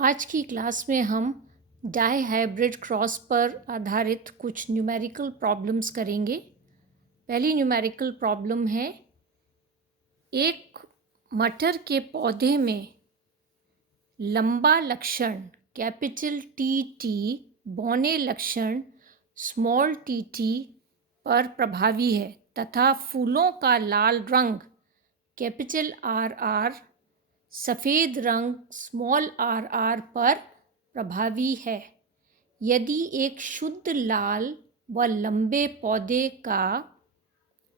आज की क्लास में हम डाई हाइब्रिड क्रॉस पर आधारित कुछ न्यूमेरिकल प्रॉब्लम्स करेंगे। पहली न्यूमेरिकल प्रॉब्लम है, एक मटर के पौधे में लंबा लक्षण कैपिटल टी टी बौने लक्षण स्मॉल टी टी पर प्रभावी है तथा फूलों का लाल रंग कैपिटल आर आर सफ़ेद रंग स्मॉल आर आर पर प्रभावी है। यदि एक शुद्ध लाल व लंबे पौधे का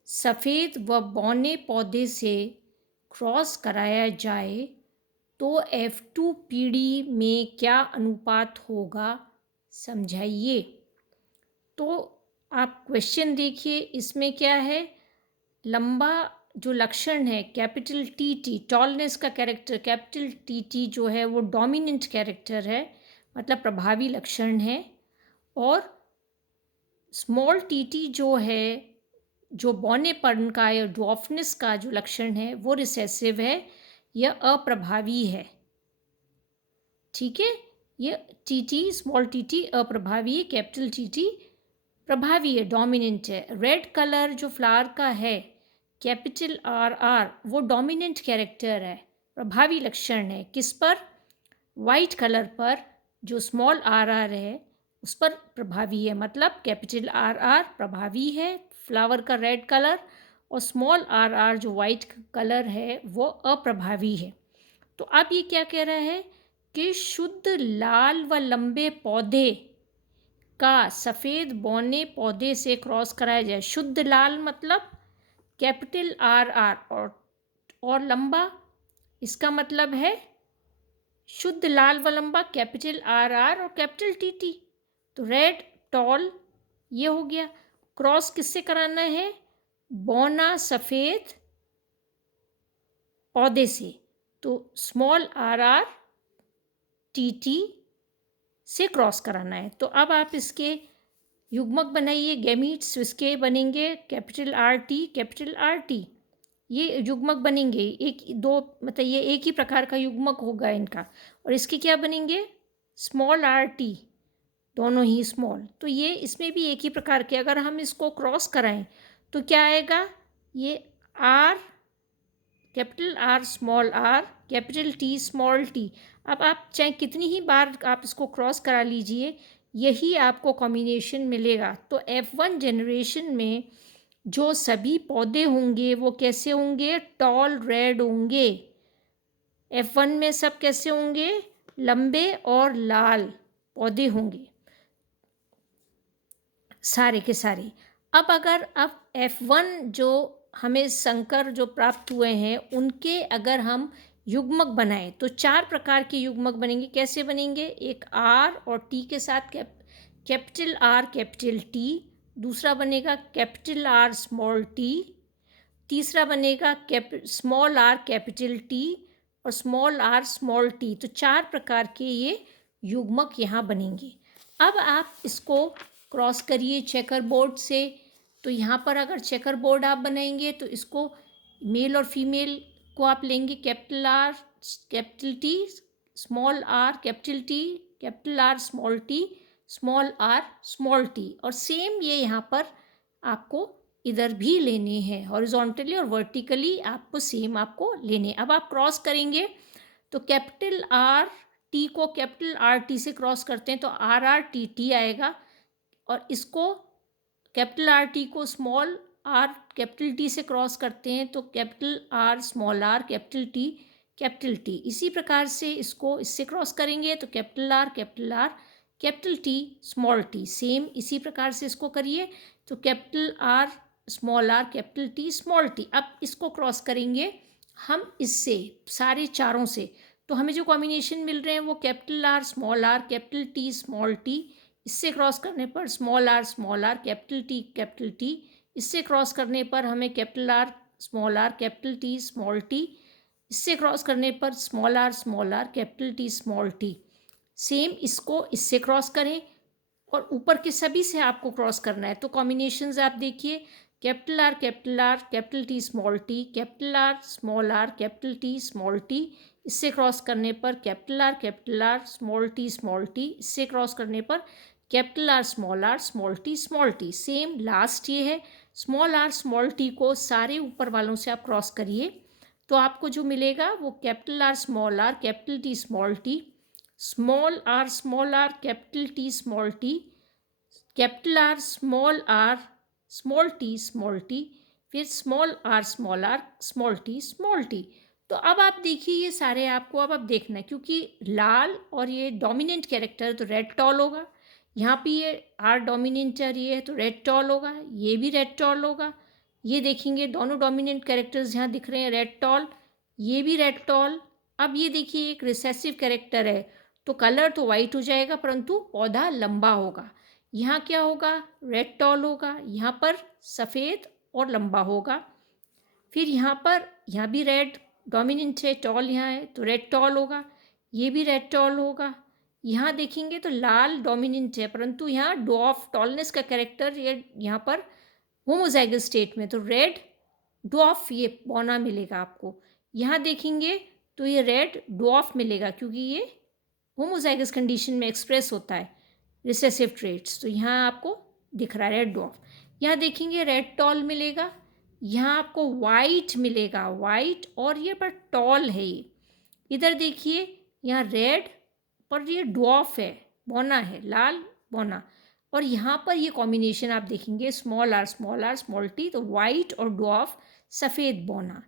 सफ़ेद व बौने पौधे से क्रॉस कराया जाए तो F2 पीढ़ी में क्या अनुपात होगा, समझाइए। तो आप क्वेश्चन देखिए, इसमें क्या है, लंबा जो लक्षण है कैपिटल टी टी, टॉलनेस का कैरेक्टर कैपिटल टी टी जो है वो डोमिनेंट कैरेक्टर है, मतलब प्रभावी लक्षण है। और स्मॉल टी टी जो है, जो बौनेपन का या ड्वार्फनेस का जो लक्षण है वो रिसेसिव है, यह अप्रभावी है। ठीक है, ये T T small T T अप्रभावी है, कैपिटल टी टी प्रभावी है, डोमिनेंट है। रेड कलर जो फ्लावर का है कैपिटल आर आर, वो डोमिनेंट कैरेक्टर है, प्रभावी लक्षण है। किस पर? वाइट कलर पर, जो स्मॉल आर आर है उस पर प्रभावी है, मतलब कैपिटल आर आर प्रभावी है फ्लावर का रेड कलर, और स्मॉल आर आर जो वाइट कलर है वो अप्रभावी है। तो अब ये क्या कह रहा है कि शुद्ध लाल व लंबे पौधे का सफ़ेद बौने पौधे से क्रॉस कराया जाए। शुद्ध लाल मतलब कैपिटल आर आर, और लंबा, इसका मतलब है शुद्ध लाल व लंबा कैपिटल आर आर और कैपिटल टी टी। तो रेड टॉल ये हो गया। क्रॉस किससे कराना है? बौना सफ़ेद पौधे से, तो small R R T T से क्रॉस कराना है। तो अब आप इसके युग्मक बनाइए, गैमीट्स इसके बनेंगे कैपिटल आर टी, ये युग्मक बनेंगे। एक दो मतलब ये एक ही प्रकार का युग्मक होगा इनका। और इसके क्या बनेंगे? स्मॉल आर टी, दोनों ही स्मॉल। तो ये इसमें भी एक ही प्रकार के, अगर हम इसको क्रॉस कराएं तो क्या आएगा? ये are capital R small R capital T small T. अब आप चाहे कितनी ही बार आप इसको क्रॉस करा लीजिए, यही आपको कॉम्बिनेशन मिलेगा। तो F1 जनरेशन में जो सभी पौधे होंगे वो कैसे होंगे? टॉल रेड होंगे। F1 में सब कैसे होंगे? लंबे और लाल पौधे होंगे सारे के सारे। अब अगर F1 जो हमें संकर जो प्राप्त हुए हैं उनके अगर हम युग्मक बनाएं तो चार प्रकार के युग्मक बनेंगे। कैसे बनेंगे? एक आर और टी के साथ कैपिटल आर कैपिटल टी, दूसरा बनेगा कैपिटल आर स्मॉल टी, तीसरा बनेगा स्मॉल आर कैपिटल टी और स्मॉल आर स्मॉल टी। तो चार प्रकार के ये युग्मक यहाँ बनेंगे। अब आप इसको क्रॉस करिए चेकर बोर्ड से। तो यहाँ पर अगर चेकर बोर्ड आप बनाएंगे तो इसको मेल और फीमेल को आप लेंगे, capital R capital T small R capital T capital R small T small R small T. और सेम ये यहाँ पर आपको इधर भी लेने हैं, हॉरिजॉन्टली और वर्टिकली आपको सेम आपको लेने। अब आप क्रॉस करेंगे तो कैपिटल आर टी को कैपिटल आर टी से क्रॉस करते हैं तो आर आर टी टी आएगा, और इसको कैपिटल आर टी को स्मॉल आर कैपिटल टी से क्रॉस करते हैं तो capital R small R capital T. इसी प्रकार से इसको इससे क्रॉस करेंगे तो capital R capital T small T. Same इसी प्रकार से इसको करिए तो capital R small R capital T small T. अब इसको क्रॉस करेंगे हम इससे सारे चारों से, तो हमें जो कॉम्बिनेशन मिल रहे हैं वो capital R capital T small T, इससे क्रॉस करने पर स्मॉल आर कैपिटल टी, इससे क्रॉस करने पर हमें capital R capital T small T, इससे क्रॉस करने पर small R capital T small T. Same इसको इससे क्रॉस करें और ऊपर के सभी से आपको क्रॉस करना है। तो कॉम्बिनेशंस आप देखिए, capital R capital T small T, capital R capital T small T, इससे क्रॉस करने पर कैपिटल आर स्मॉल टी, इससे क्रॉस करने पर capital R small T. Same last ये है, स्मॉल टी को सारे ऊपर वालों से आप क्रॉस करिए तो आपको जो मिलेगा वो capital R capital T, small R capital T, capital R small T, फिर स्मॉल आर स्मॉल टी। तो अब आप देखिए ये सारे आपको अब देखना है, क्योंकि लाल और ये डोमिनेंट कैरेक्टर तो रेड टॉल होगा, यहाँ पे ये आर डोमिनेंट है ये है तो रेड टॉल होगा, ये भी रेड टॉल होगा। ये देखेंगे दोनों डोमिनेंट कैरेक्टर्स यहाँ दिख रहे हैं, रेड टॉल, ये भी रेड टॉल। अब ये देखिए एक रिसेसिव कैरेक्टर है तो कलर तो वाइट हो जाएगा परंतु पौधा लंबा होगा। यहाँ क्या होगा, रेड टॉल होगा, यहाँ पर सफ़ेद और लंबा होगा। फिर यहाँ भी रेड डोमिनेंट है, टॉल यहाँ है तो रेड टॉल होगा, ये भी रेड टॉल होगा। यहाँ देखेंगे तो लाल डोमिनेंट है परंतु यहाँ डॉफ टॉलनेस का कैरेक्टर ये यहाँ पर होमोजाइगस स्टेट में, तो रेड डॉफ ये बौना मिलेगा आपको। यहाँ देखेंगे तो ये रेड डॉफ मिलेगा क्योंकि ये होमोजाइगस कंडीशन में एक्सप्रेस होता है रिसेसिव ट्रेट्स, तो यहाँ आपको दिख रहा है रेड डॉफ। यहाँ देखेंगे रेड टॉल मिलेगा, यहाँ आपको वाइट मिलेगा, वाइट और ये पर टॉल है ये। इधर देखिए यहाँ रेड पर ये ड्वार्फ है, बौना है, लाल बौना, और यहाँ पर ये कॉम्बिनेशन आप देखेंगे स्मॉल आर स्मॉल टी, तो वाइट और ड्वार्फ सफ़ेद बौना।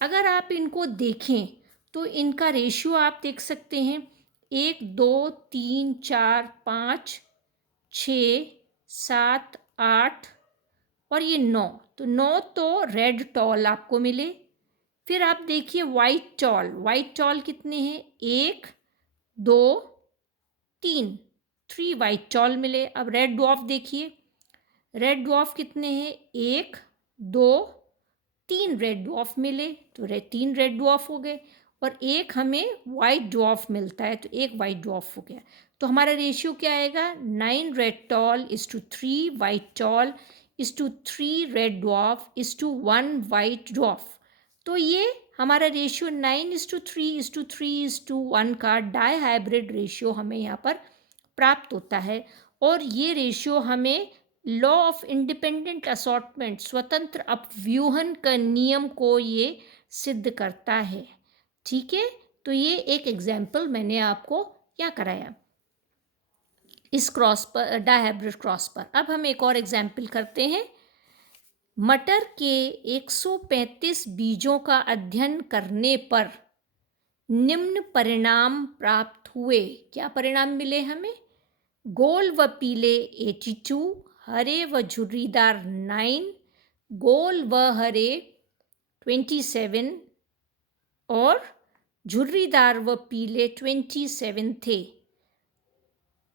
अगर आप इनको देखें तो इनका रेशियो आप देख सकते हैं 1 2 3 4 5 6 7 8 और ये 9, तो 9 तो रेड टॉल आपको मिले। फिर आप देखिए वाइट टॉल कितने हैं, 1 2 3 वाइट टॉल मिले। अब रेड ड्वार्फ देखिए, रेड ड्वार्फ कितने हैं, 1 2 3 रेड ड्वार्फ मिले, तो 3 रेड ड्वार्फ हो गए और एक हमें वाइट ड्वार्फ मिलता है तो एक वाइट ड्वार्फ हो गया। तो हमारा रेशियो क्या आएगा, 9 red tall is to 3 white tall is to 3 red dwarf is to 1 white dwarf. तो ये हमारा रेशियो 9:3:3:1 का डाई हाइब्रिड रेशियो हमें यहाँ पर प्राप्त होता है। और ये रेशियो हमें लॉ ऑफ इंडिपेंडेंट असॉर्टमेंट, स्वतंत्र अपव्यूहन का नियम को ये सिद्ध करता है। ठीक है, तो ये एक एग्जाम्पल मैंने आपको क्या कराया इस क्रॉस पर, डाई हाइब्रिड क्रॉस पर। अब हम एक और एग्जाम्पल करते हैं। मटर के 135 बीजों का अध्ययन करने पर निम्न परिणाम प्राप्त हुए। क्या परिणाम मिले हमें, गोल व पीले 82, हरे व झुर्रीदार 9, गोल व हरे 27 और झुर्रीदार व पीले 27 थे।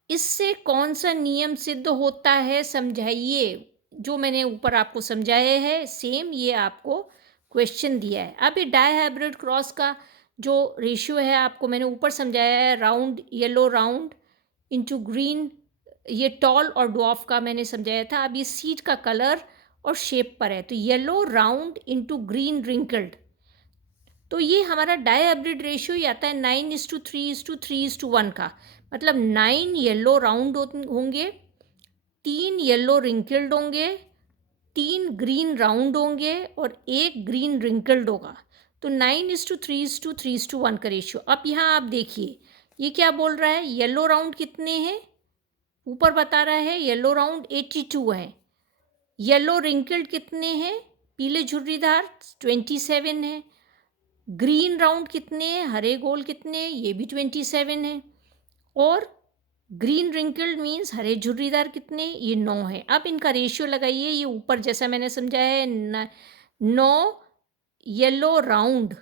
इससे कौन सा नियम सिद्ध होता है समझाइए। जो मैंने ऊपर आपको समझाया है सेम ये आपको क्वेश्चन दिया है। अब ये डाई हाइब्रिड क्रॉस का जो रेशियो है आपको मैंने ऊपर समझाया है, round yellow round into green, ये टॉल और ड्वार्फ का मैंने समझाया था। अब ये सीड का कलर और शेप पर है, तो yellow round into green wrinkled, तो ये हमारा डाई हाइब्रिड रेशियो ही आता है 9:3:3:1 का। मतलब 9 येलो राउंड होंगे, 3 येलो रिंकल्ड होंगे, 3 ग्रीन राउंड होंगे और 1 ग्रीन रिंकल्ड होगा। तो 9:3:3:1 का रेशियो। अब यहाँ आप देखिए ये क्या बोल रहा है, येलो राउंड कितने हैं, ऊपर बता रहा है येलो राउंड 82 है, येलो रिंकल्ड कितने हैं, पीले झुर्रीदार 27 है, ग्रीन राउंड कितने हैं, हरे गोल कितने हैं, ये भी 27 है, और ग्रीन रिंकल्ड मीन्स हरे झुर्रीदार कितने, ये 9 है। अब इनका रेशियो लगाइए, ये ऊपर जैसा मैंने समझाया है 9 येलो राउंड,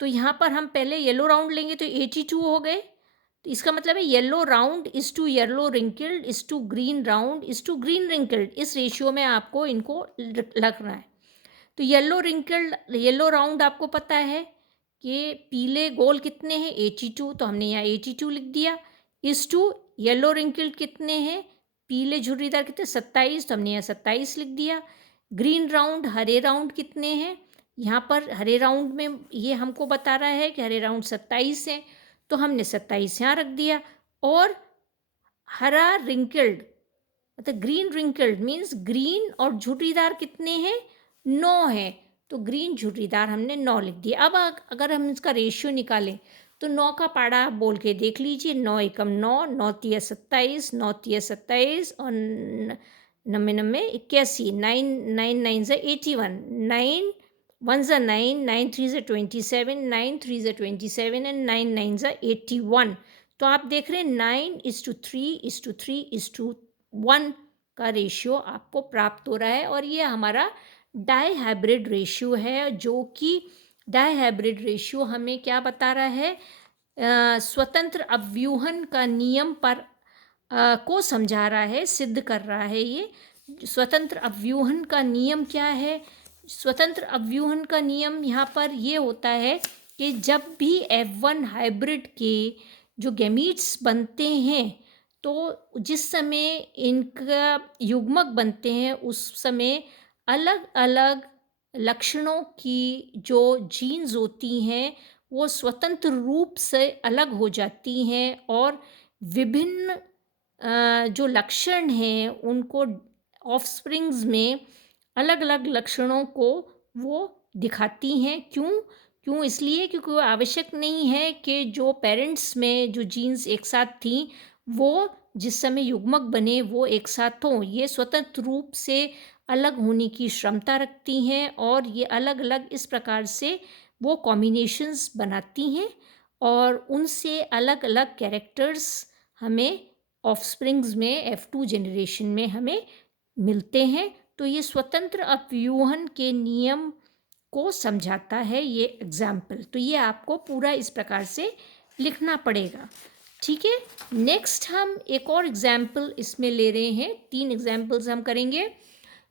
तो यहाँ पर हम पहले येलो राउंड लेंगे तो 82 हो गए, तो इसका मतलब है yellow round is to yellow wrinkled is to green round is to green wrinkled, इस रेशियो में आपको इनको रखना है। तो येलो राउंड आपको पता है कि पीले गोल कितने हैं 82, तो हमने यहाँ 82 लिख दिया, इस टू येलो रिंकल्ड कितने हैं, पीले झुर्रीदार कितने 27, तो हमने यहाँ 27 लिख दिया। ग्रीन राउंड हरे राउंड कितने हैं, यहाँ पर हरे राउंड में ये हमको बता रहा है कि हरे राउंड 27 है, तो हमने 27 यहाँ रख दिया। और हरा रिंकल्ड मतलब ग्रीन रिंकल्ड मीन्स ग्रीन और झुर्रीदार कितने हैं, 9 है, तो ग्रीन झुर्रीदार हमने 9 लिख दिया। अब अगर हम इसका रेशियो निकालें तो 9 का पाड़ा आप बोल के देख लीजिए, 9 एकम 9, 9 तिया 27, 9 तिया 27 और नम्बे नम्बे 81, 9 9 9 ज़ा 81, 9 1 ज़ा 9, 9 3 ज़ा 27, 9 3 ज़ा 27 एंड 9 9 ज़ा 81। तो आप देख रहे हैं 9:3:3:1 का रेशियो आपको प्राप्त हो रहा है। और ये हमारा डाईहाइब्रिड रेशियो है, जो कि डाईहाइब्रिड रेशियो हमें क्या बता रहा है, स्वतंत्र अव्यूहन का नियम पर को समझा रहा है, सिद्ध कर रहा है। ये स्वतंत्र अव्यूहन का नियम क्या है, स्वतंत्र अव्यूहन का नियम यहाँ पर ये होता है कि जब भी F1 हाइब्रिड के जो गैमीट्स बनते हैं, तो जिस समय इनका युग्मक बनते हैं उस समय अलग अलग लक्षणों की जो जीन्स होती हैं वो स्वतंत्र रूप से अलग हो जाती हैं और विभिन्न जो लक्षण हैं उनको ऑफस्प्रिंग्स में अलग अलग लक्षणों को वो दिखाती हैं। क्यों इसलिए क्योंकि वो आवश्यक नहीं है कि जो पेरेंट्स में जो जीन्स एक साथ थी वो जिस समय युग्मक बने वो एक साथ हों। ये स्वतंत्र रूप से अलग होने की क्षमता रखती हैं और ये अलग अलग इस प्रकार से वो कॉम्बिनेशंस बनाती हैं और उनसे अलग अलग कैरेक्टर्स हमें ऑफस्प्रिंग्स में F2 जनरेशन में हमें मिलते हैं। तो ये स्वतंत्र अपव्यूहन के नियम को समझाता है ये एग्जाम्पल। तो ये आपको पूरा इस प्रकार से लिखना पड़ेगा, ठीक है। नेक्स्ट हम एक और एग्जाम्पल इसमें ले रहे हैं, 3 एग्जाम्पल्स हम करेंगे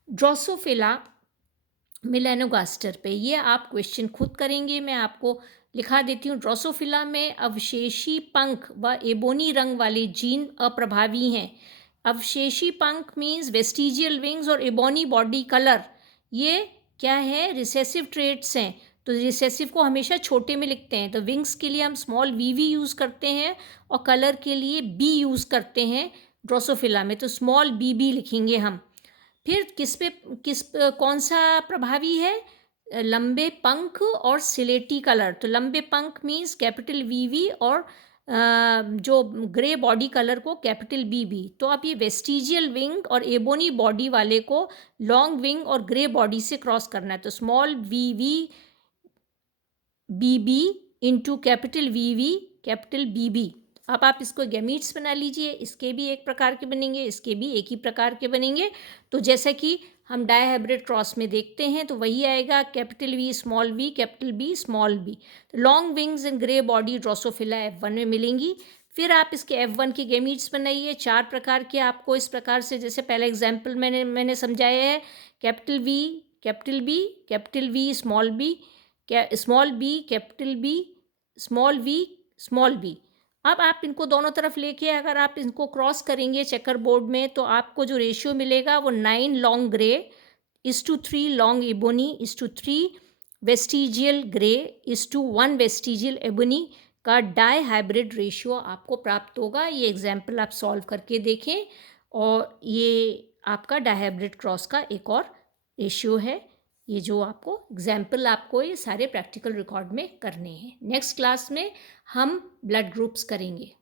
ड्रोसोफिला मेलानोगास्टर पे। ये आप क्वेश्चन खुद करेंगे, मैं आपको लिखा देती हूँ। ड्रोसोफिला में अवशेषी पंख व एबोनी रंग वाले जीन अप्रभावी हैं। अवशेषी पंख मीन्स वेस्टिजियल विंग्स और एबोनी बॉडी कलर, ये क्या है, रिसेसिव ट्रेट्स हैं। तो रिसेसिव को हमेशा छोटे में लिखते हैं, तो विंग्स के लिए हम स्मॉल वी यूज़ करते हैं और कलर के लिए बी यूज़ करते हैं ड्रोसोफिला में, तो स्मॉल बी लिखेंगे हम। फिर कौन सा प्रभावी है, लंबे पंख और सिलेटी कलर। तो लंबे पंख मीन्स कैपिटल वी और जो ग्रे बॉडी कलर को कैपिटल बी। तो आप ये वेस्टिजियल विंग और एबोनी बॉडी वाले को लॉन्ग विंग और ग्रे बॉडी से क्रॉस करना है, तो small V B into capital V capital B. अब आप इसको गैमीट्स बना लीजिए, इसके भी एक प्रकार के बनेंगे, इसके भी एक ही प्रकार के बनेंगे। तो जैसे कि हम डाईहाइब्रिड क्रॉस में देखते हैं तो वही आएगा, capital V small V capital B small B. तो long wings and grey body Drosophila F1 में मिलेंगी। फिर आप इसके F1 के गैमीट्स बनाइए, 4 प्रकार के आपको इस प्रकार से, जैसे पहला एग्जाम्पल मैंने समझाया है, capital V capital B capital V small B small B capital B small V small B. अब आप इनको दोनों तरफ लेके अगर आप इनको क्रॉस करेंगे चेकर बोर्ड में तो आपको जो रेशियो मिलेगा वो 9 long grey is to 3 long ebony is to 3 vestigial grey is to 1 vestigial ebony का डाई हाइब्रिड रेशियो आपको प्राप्त होगा। ये एग्जाम्पल आप सॉल्व करके देखें और ये आपका डाई हाइब्रिड क्रॉस का एक और रेशियो है। ये जो आपको एग्जाम्पल आपको ये सारे प्रैक्टिकल रिकॉर्ड में करने हैं। नेक्स्ट क्लास में हम ब्लड ग्रुप्स करेंगे।